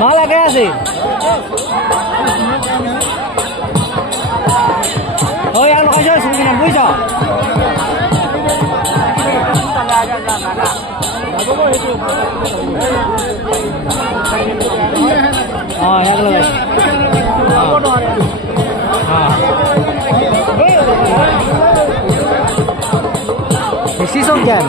মালা কে আছে ওই আর লগাইছো শুনি না বুঝছো হ্যাঁ এক লগাই इसी सो क्या है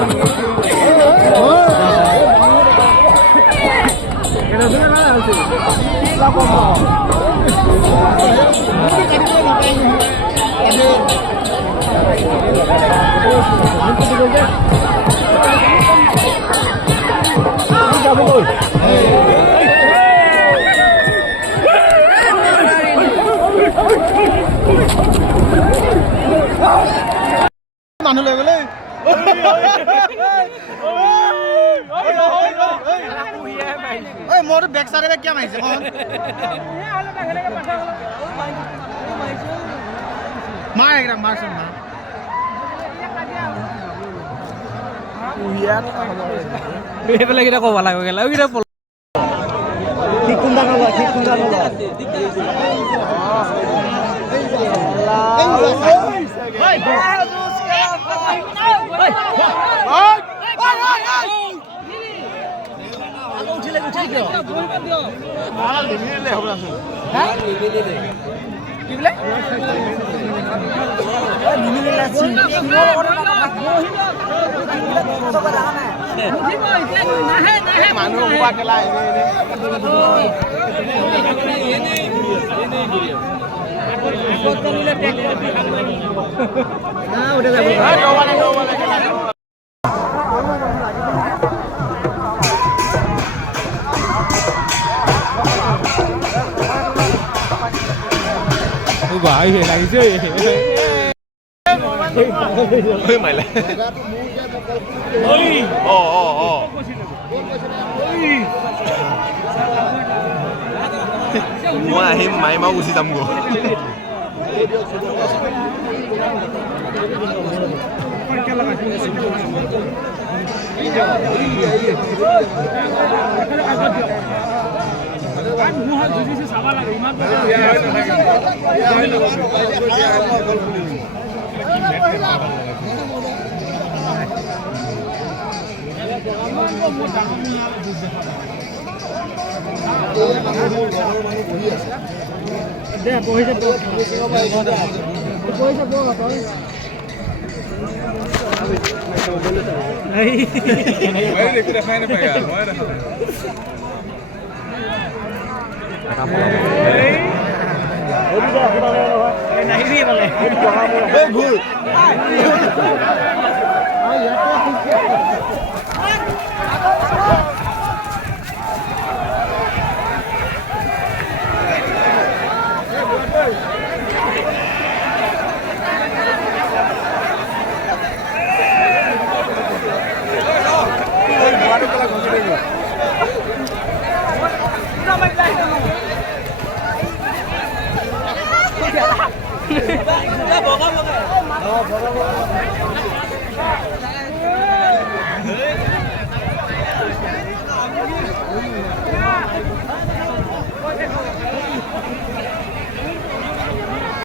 মানুহ লৈ গ'লে मोर बैक सारे में क्या माइसे कौन मार एक मार सुन ना ये पे लगी ना को वाला हो गया लगी ना ठीक कुंदा ना ठीक कुंदा ना भाई về này chứ ơi mày lại mua thêm máy máu xí tâm của Bogor.